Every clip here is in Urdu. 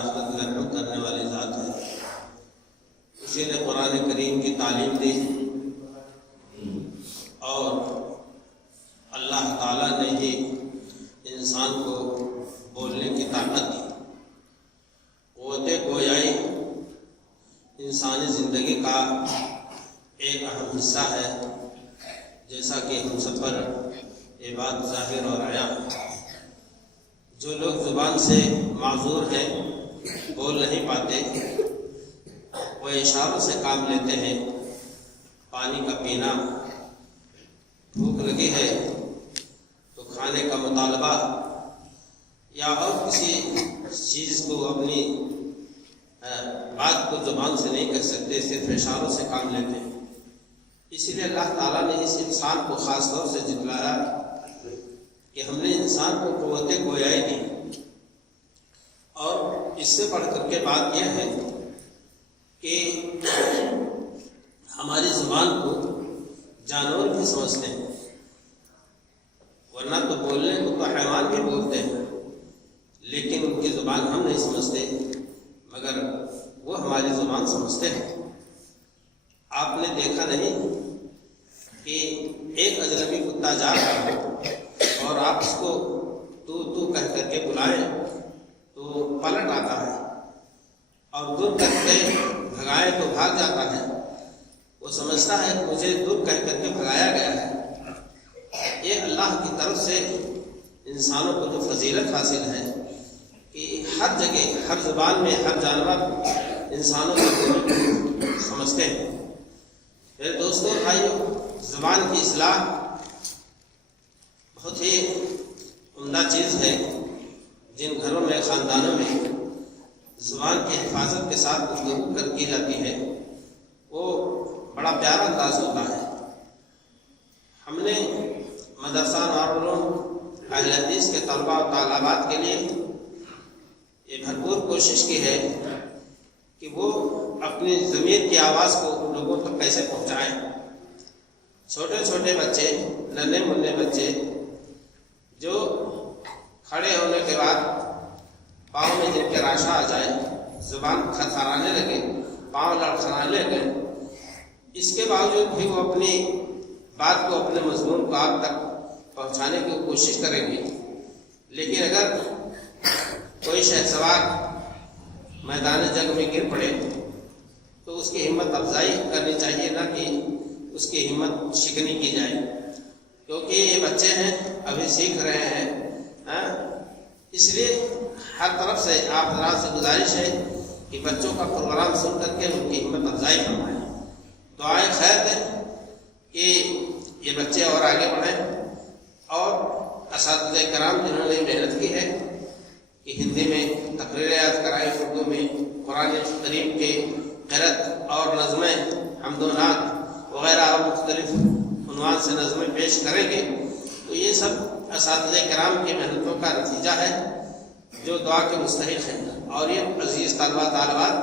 آخرت میں رحم کرنے والی ذات ہے. اسی نے قرآن کریم کی تعلیم دی اور اللہ تعالیٰ نے ہی انسان کو بولنے کی طاقت دی. قوت گویائی انسانی زندگی کا ایک اہم حصہ ہے، جیسا کہ ہم سب پر یہ بات ظاہر اور عیاں ہے. جو لوگ زبان سے معذور ہیں، بول نہیں پاتے، وہ اشاروں سے کام لیتے ہیں. پانی کا پینا، بھوک لگی ہے تو کھانے کا مطالبہ، یا اور کسی چیز کو اپنی بات کو زبان سے نہیں کہہ سکتے، صرف اشاروں سے کام لیتے ہیں. اسی لیے اللہ تعالیٰ نے اس انسان کو خاص طور سے جتلایا کہ ہم نے انسان کو قوت گویائی دی. اور اس سے بڑھ کر کے بات یہ ہے کہ ہماری زبان کو جانور بھی سمجھتے ہیں، ورنہ تو بولنے کو تو حیوان بھی بولتے ہیں، لیکن ان کی زبان ہم نہیں سمجھتے، مگر وہ ہماری زبان سمجھتے ہیں. آپ نے دیکھا نہیں کہ ایک اجنبی کتا جا رہا ہو اور آپ اس کو تو کہہ کر کے بلائیں تو پلٹ آتا ہے، اور دور کہہ کے بھگائیں تو بھاگ جاتا ہے. وہ سمجھتا ہے کہ مجھے دور کہہ کر کے بھگایا گیا ہے. یہ اللہ کی طرف سے انسانوں کو جو فضیلت حاصل ہے کہ ہر جگہ، ہر زبان میں ہر جانور انسانوں کو سمجھتے ہیں. میرے دوستوں بھائیوں، زبان کی اصلاح بہت ہی عمدہ چیز ہے. جن گھروں میں، خاندانوں میں زبان کی حفاظت کے ساتھ گفتگو کی جاتی ہے، وہ بڑا پیارا انداز ہوتا ہے. ہم نے مدرسہ نورالعلوم اہل حدیث کے طلباء و طالبات کے لیے یہ بھرپور کوشش کی ہے کہ وہ اپنی ضمیر کی آواز کو لوگوں تک کیسے پہنچائیں. چھوٹے چھوٹے بچے، ننھے منھے بچے جو کھڑے ہونے کے بعد پاؤں میں جن کے راشا آ جائے، زبان تھرتھرانے لگے، پاؤں لڑکھڑانے لگے، اس کے باوجود بھی وہ اپنی بات کو، اپنے مضمون کو آپ تک پہنچانے کی کوشش کریں گے. لیکن اگر کوئی شہسوار میدان جنگ میں گر پڑے تو اس کی ہمت افزائی کرنی چاہیے، نہ کہ اس کی ہمت شکنی کی جائے، کیونکہ یہ بچے ہیں، ابھی سیکھ رہے ہیں. اس لیے ہر طرف سے آپ حضرات سے گزارش ہے کہ بچوں کا پروگرام سن کر کے ان کی ہمت افزائی فرمائیں. دعائیں خیر دیں کہ یہ بچے اور آگے بڑھیں. اور اساتذہ کرام جنہوں نے محنت کی ہے کہ ہندی میں تقریرات کرائیں، اردو میں قرآن کریم کے قرأت اور نظمیں، حمد و نعت وغیرہ اور مختلف عنوان سے نظمیں پیش کریں گے، تو یہ سب اساتذہ کرام کی محنتوں کا نتیجہ ہے جو دعا کے مستحق ہیں. اور یہ عزیز طلباء طالبات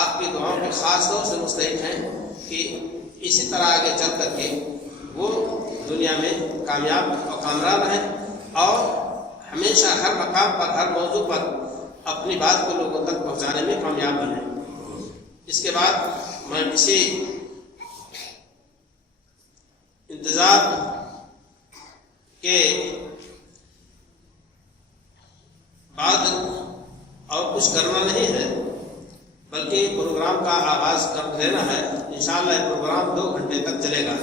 آپ کی دعاؤں کے خاص طور سے مستحق ہیں کہ اسی طرح آگے چل کر کے وہ دنیا میں کامیاب اور کامران رہیں اور ہمیشہ ہر مقام پر، ہر موضوع پر اپنی بات کو لوگوں تک پہنچانے میں کامیاب بنیں. اس کے بعد میں کسی انتظار کے بعد اور کچھ کرنا نہیں ہے، بلکہ پروگرام کا آغاز کر دینا ہے. انشاءاللہ یہ پروگرام 2 گھنٹے تک چلے گا.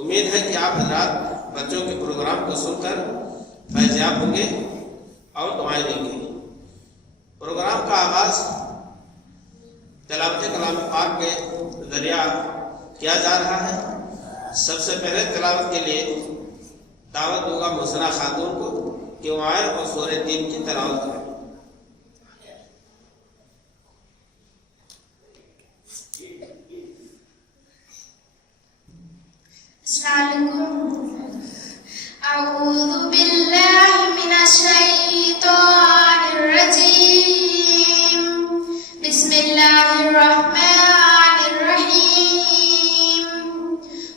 امید ہے کہ آپ حضرات بچوں کے پروگرام کو سن کر فیض یاب ہوں گے اور دعائیں دیں گے. پروگرام کا آغاز تلاوت کلام پاک کے ذریعہ کیا جا رہا ہے. سب سے پہلے تلاوت کے لیے دعوت دوں گا محسنہ خاتون کو کہ وہ آئے اور سورہ 3 کی تلاوت کریں. أعوذ بالله من الشيطان الرجيم. بسم الله الرحمن الرحيم.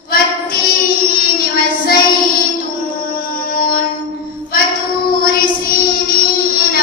والتين والزيتون وطور سينين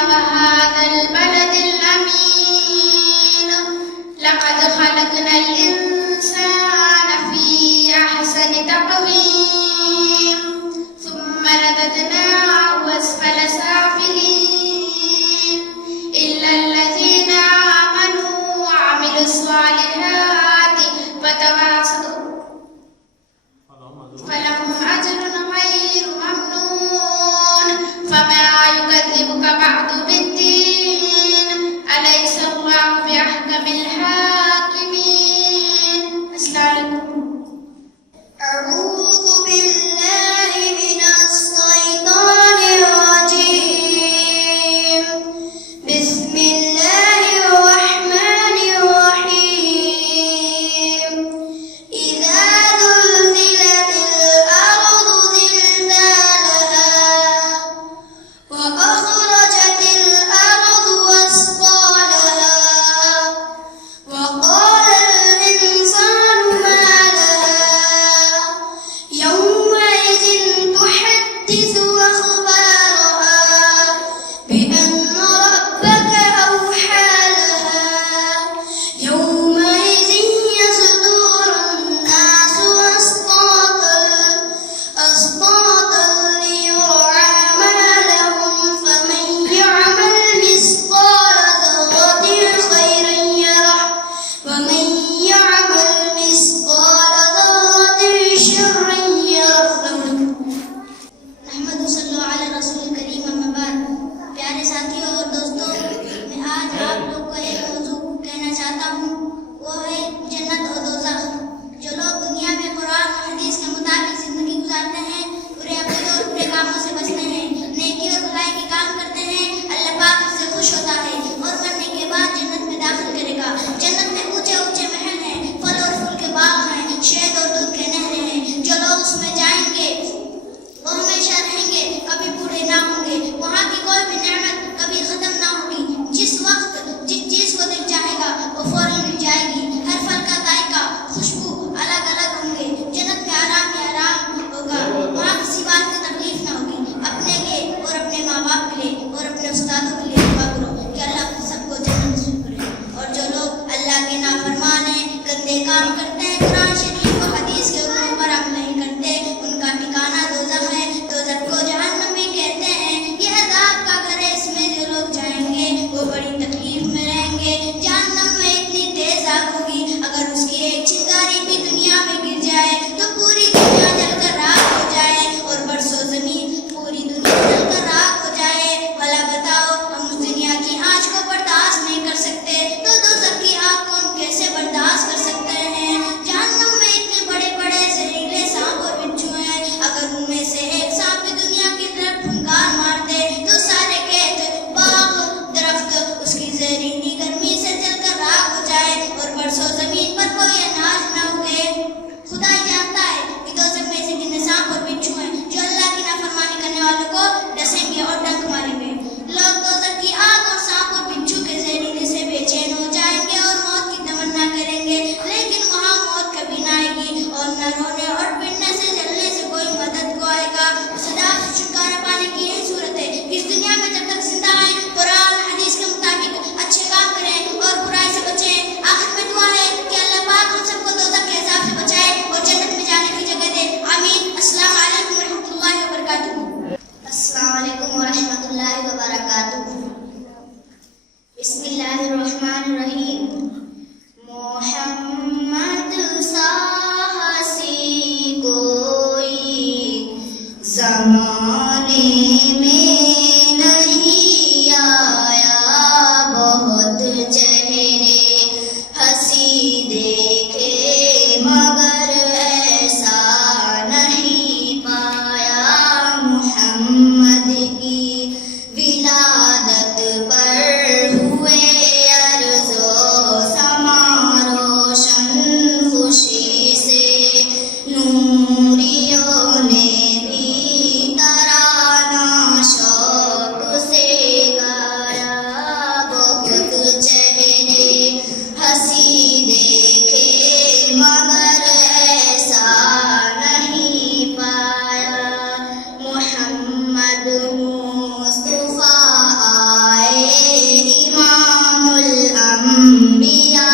پیارے ساتھیوں اور دوستوں، میں آج آپ لوگ کو ایک موضوع کہنا چاہتا ہوں، وہ ہے جنت اور دوزخ۔ جو لوگ دنیا میں قرآن اور حدیث کے مطابق زندگی گزارتے ہیں، برے عقیدوں اور برے کاموں سے بچتے ہیں، نیکی اور بھلائی کے کام کرتے ہیں، اللہ پاک ان سے خوش ہوتا ہے اور مرنے کے بعد جنت میں داخل کرے گا۔ جنت میں اونچے اونچے محل ہیں، پھل اور پھول کے باغ ہیں، شہد اور دودھ کے نہریں ہیں۔ جو لوگ اس میں جائیں گے وہ ہمیشہ رہیں گے، کبھی بوڑھے نہ ہوں گے۔ وہاں کی کوئی بھی نعمت کبھی ختم نہ ہوگی۔ جس وقت جس چیز کو دل چاہے گا وہ فوراً مل جائے گی۔ ہر پھل کا ذائقہ، خوشبو الگ الگ ہوں گے۔ جنت میں آرام ہی آرام ہوگا، وہاں کسی بات کی تکلیف نہ ہوگی۔ اپنے لیے اور اپنے ماں باپ کے لیے اور اپنے استادوں کے لیے دعا کرو کہ اللہ سب کو جنت نصیب کرے۔ اور جو لوگ اللہ کے نافرمان ہیں، گندے کام کرتے ہیں، قرآن شریف و حدیث کے حکموں پر عمل نہیں کرتے، ان کا ٹھکانہ دوزخ ہے۔ دوزخ کو جہنم بھی کہتے ہیں۔ یہ عذاب کا گھر ہے، اس میں جو لوگ جائیں گے وہ بڑی تکلیف میں رہیں گے۔ جہنم میں اتنی تیز آگ ہوگی، اگر اس کی ایک چنگاری بھی دنیا میں گر جائے تو پوری دنیا جل کر راکھ ہو جائے اور برسوں زمین پوری دنیا جل کر راکھ ہو جائے۔ بھلا بتاؤ، ہم اس دنیا کی آنچ کو برداشت نہیں کر سکتے تو دوزخ کی آگ کو ہم کیسے برداشت کر سکتے ہیں؟ جہنم میں اتنے بڑے بڑے زہریلے سانپ اور بچھو ہیں، اگر ان میں سے ایک سانپ بھی دنیا کی طرف پھنکار مار دے تو سارے کھیت، باغ، درخت اس کی زہریلی گرمی سے جل کر راکھ ہو جائے اور برسوں زمین پر کوئی اناج نہ اگے۔ خدا ہی جانتا ہے کہ دوزخ میں ایسے کتنے سانپ اور بچھو ہیں جو اللہ کی نافرمانی کرنے والوں کو ڈسیں گے اور ڈنک ماریں گے۔ لوگ دوزخ کی آگ اور سانپ اور بچھو کے زہریلے سے بے چین ہو جائیں گے اور موت کی تمنا کریں گے، لیکن وہاں موت کبھی نہ آئے گی اور نہ رونے اور پڑنے سے جلنے سے کوئی مدد کو آئے گا۔ اس عذاب سے چھٹکارا پانے کی یہی صورت ہے کہ اس دنیا میں جب تک زندہ ہیں قرآن اور حدیث کے مطابق اچھے کام کریں اور برائی سے بچیں۔ آخر میں دعا ہے کہ اللہ پاک ہم سب کو دوزخ کے عذاب سے بچائے اور جنت میں جانے کی جگہ دے، آمین۔ السلام علیکم ورحمۃ اللہ وبرکاتہ۔ السلام علیکم ورحمۃ اللہ وبرکاتہ۔ بسم اللہ الرحمن الرحیم۔ محمد سا ہنسی کوئی زمانے میں نہیں آیا، بہت چہرے ہنسی دیکھے مگر ایسا نہیں پایا۔ محمد کی ولادت پر ہوئے عرض و سما روشن، خوشی سے نوریوں نے بھی ترانہ شوق سے گایا۔ بہت چہرے ہنسی دیکھے مگر ایسا نہیں پایا۔ محمد مصطفیٰ آئے، امام الانبیاء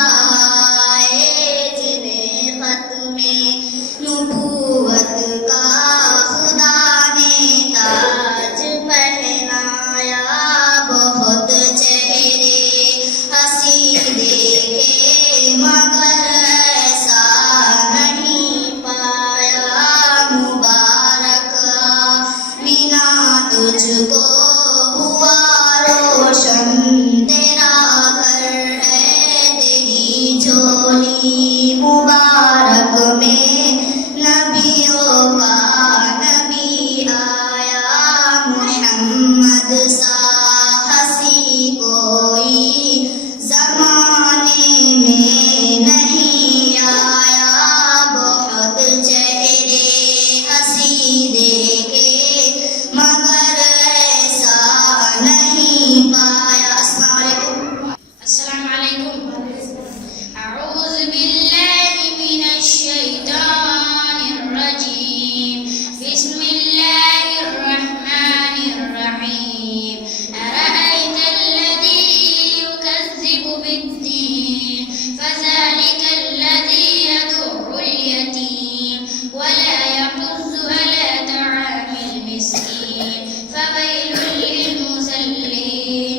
آئے، جنہیں ختم نبوت کا خدا نے تاج پہنایا۔ بہت چہرے ہنسی دیکھے مگر ایسا نہیں پایا۔ مبارک بنا تجھ کو ہوا روشن، تیرا گھر ہے تیری جھولی مبارک میں نبیوں کا نبی آیا۔ محمد سا ہنسی کوئی زمانے میں نہیں آیا، بہت چہرے ہنسی دیکھے مگر ایسا نہیں پایا۔ السلام علیکم۔ السلام علیکم۔ اعوذ باللہ من الشیطان الرجیم، بسم اللہ الرحمن الرحیم۔ ارأیت الذی یکذب بالدین، فذلک الذی یدع الیتیم ولا یحض علی طعام المسکین، فویل للمصلین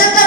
70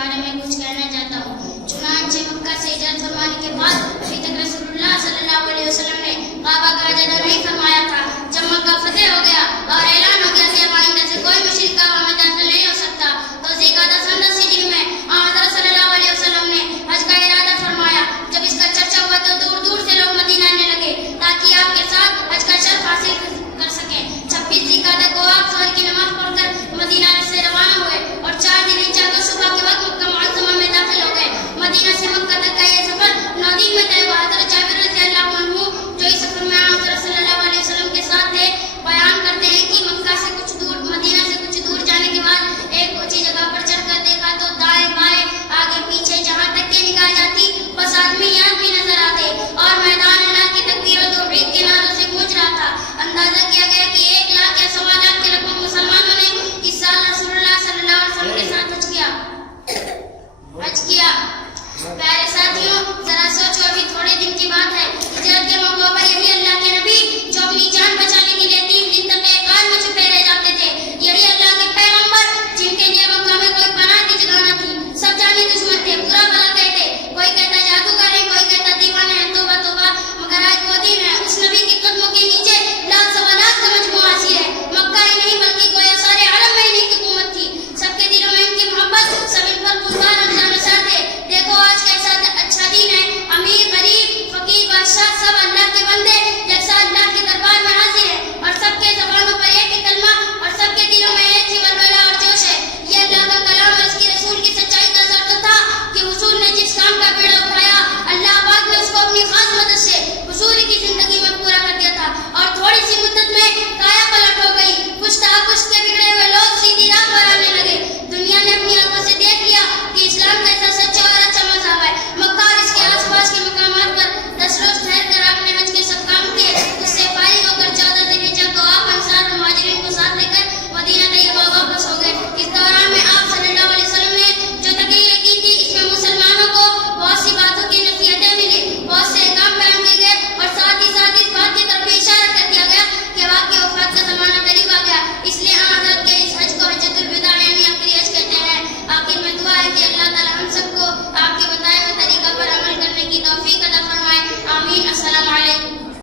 بارے میں کچھ کہنا چاہتا ہوں. چنانچہ مکہ سے ہجرت فرمانے کے بعد ابھی تک رسول اللہ صلی اللہ علیہ وسلم نے کعبہ کا اجازت نہیں فرمایا تھا. جب مکہ فتح ہو گیا اور اعلان ہو گیا کہ اب آئندہ سے کوئی مشرک کعبہ